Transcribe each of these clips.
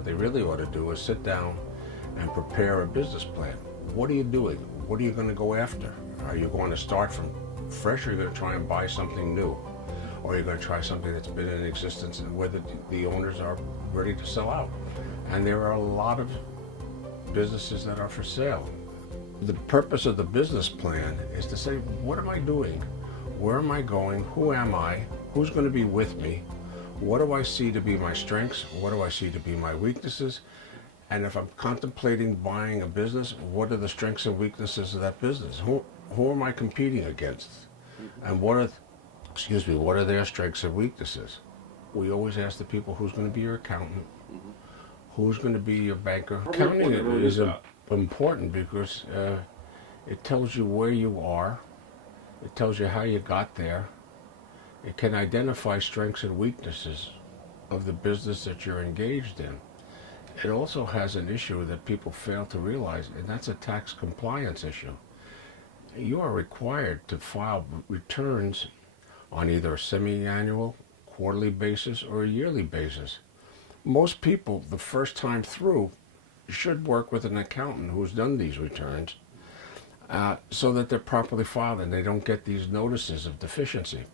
what they really ought to do is sit down and prepare a business plan. What are you doing? What are you going to go after? Are you going to start from fresh, or are you going to try and buy something new? Or are you going to try something that's been in existence and where the owners are ready to sell out? And there are a lot of businesses that are for sale. The purpose of the business plan is to say, what am I doing? Where am I going? Who am I? Who's going to be with me? What do I see to be my strengths? What do I see to be my weaknesses? And if I'm contemplating buying a business, what are the strengths and weaknesses of that business? Who am I competing against? And what are their strengths and weaknesses? We always ask the people, who's going to be your accountant? Who's going to be your banker? Accounting is important because it tells you where you are. It tells you how you got there. It can identify strengths and weaknesses of the business that you're engaged in. It also has an issue that people fail to realize, and that's a tax compliance issue. You are required to file returns on either a semi-annual, quarterly basis, or a yearly basis. Most people, the first time through, should work with an accountant who's done these returns so that they're properly filed and they don't get these notices of deficiency.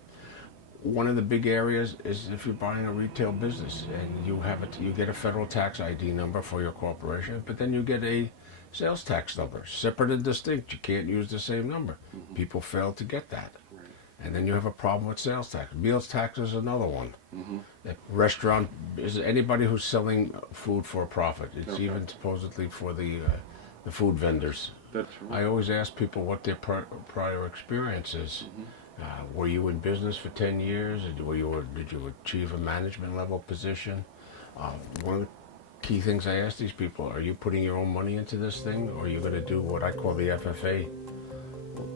One of the big areas is if you're buying a retail business and you get a federal tax ID number for your corporation, but then you get a sales tax number, separate and distinct. You can't use the same number. People fail to get that. And then you have a problem with sales tax. Meals tax is another one. Restaurant is anybody who's selling food for a profit. It's even supposedly for the food vendors. That's right. I always ask people what their prior experience is. Were you in business for 10 years? Did you achieve a management level position? One of the key things I ask these people, are you putting your own money into this thing, or are you going to do what I call the FFA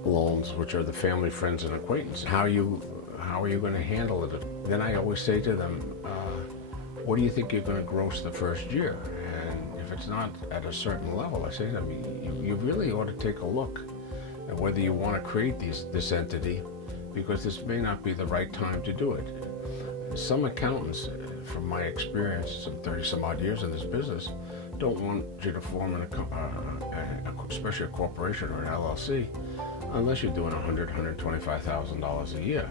loans, which are the family, friends, and acquaintances? How are you going to handle it? Then I always say to them, what do you think you're going to gross the first year? And if it's not at a certain level, I say to them, you really ought to take a look at whether you want to create this entity, because this may not be the right time to do it. Some accountants, from my experience, some 30 some odd years in this business, don't want you to form especially a corporation or an LLC, unless you're doing $125,000 a year.